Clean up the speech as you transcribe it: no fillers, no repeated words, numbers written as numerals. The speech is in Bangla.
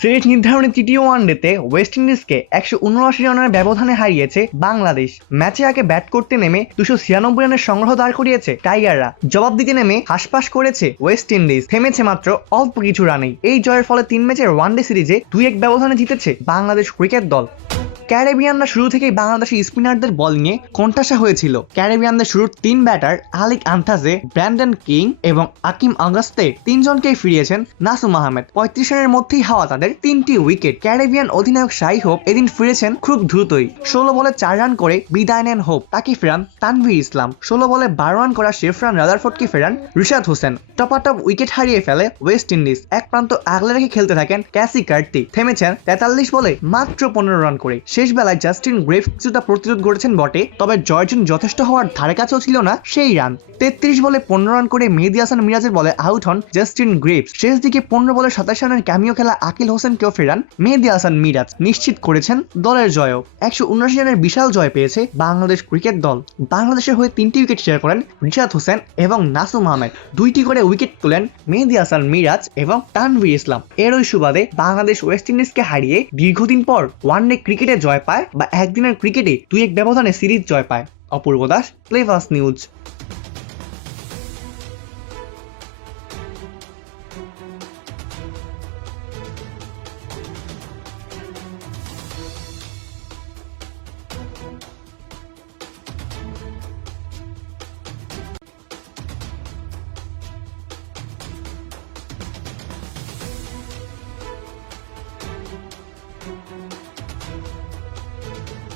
সিরিজ নির্ধারণী তৃতীয় ওয়ানডেতে ওয়েস্ট ইন্ডিজকে 179 রানের ব্যবধানে হারিয়েছে বাংলাদেশ। ম্যাচে আগে ব্যাট করতে নেমে 296 রানের সংগ্রহ দাঁড় করিয়েছে টাইগাররা। জবাব দিতে নেমে হাসপাস করেছে ওয়েস্ট ইন্ডিজ, থেমেছে মাত্র অল্প কিছু রানেই। এই জয়ের ফলে 3 ম্যাচের ওয়ানডে সিরিজে 2-1 ব্যবধানে জিতেছে বাংলাদেশ ক্রিকেট দল। ক্যারিবিয়ানরা শুরু থেকেই বাংলাদেশের স্পিনারদের বলিংয়ে কোণঠাসা হয়েছিল। ক্যারিবিয়ানদের শুরুর 3 ব্যাটার আলিক আন্থাজে, ব্র্যান্ডন কিং এবং আকিম আগস্তে 3 জনকেই ফিরিয়েছেন নাসুম আহমেদ। 35 রানের মধ্যেই হাওয়া তাদের 3টি উইকেট। ক্যারিবিয়ান অধিনায়ক শাই হোপ এদিন ফিরেছেন খুব দ্রুতই। 16 বলে 4 রান করে বিদায় নেন হোপ। তাকে ফেরান তানভীর ইসলাম। 16 বলে 12 রান করা শেফরান রাদারফোর্ডকে ফেরান রিশাদ হোসেন। টপাটপ উইকেট হারিয়ে ফেলে ওয়েস্ট ইন্ডিজ। এক প্রান্ত আগলে রেখে খেলতে থাকেন ক্যাসি কার্তি। থেমেছেন 43 বলে মাত্র 15 রান করে। শেষ বেলায় জাস্টিন গ্রেভস কিছুটা প্রতিরোধ করেছেন বটে, তবে জয়ের জন্য যথেষ্ট হওয়ার ধারে কাছেও ছিল না সেই রান। 33 বলে 15 রান করে মেহেদী হাসান মিরাজের বলে আউট হন জাস্টিন গ্রেভস। শেষ দিকে 15 বলে 27 রানের ক্যামিও খেলা আকিল হোসেনকেও ফেরান মেহেদী হাসান মিরাজ। নিশ্চিত করেছেন দলের জয়ও। 179 রানের বিশাল জয় পেয়েছে বাংলাদেশ ক্রিকেট দল। বাংলাদেশের হয়ে 3টি উইকেট শেয়ার করেন রিশাদ হোসেন এবং নাসুম আহমেদ। 2টি করে উইকেট তুলেন মেহেদী হাসান মিরাজ এবং তানভীর ইসলাম। এরই সুবাদে বাংলাদেশ ওয়েস্ট ইন্ডিজকে হারিয়ে দীর্ঘদিন পর ওয়ানডে ক্রিকেটে জয় পায় বা একদিনের ক্রিকেটে 2-1 ব্যবধানে সিরিজ জয় পায়। অপূর্ব দাস, প্লে ফার্স্ট নিউজ।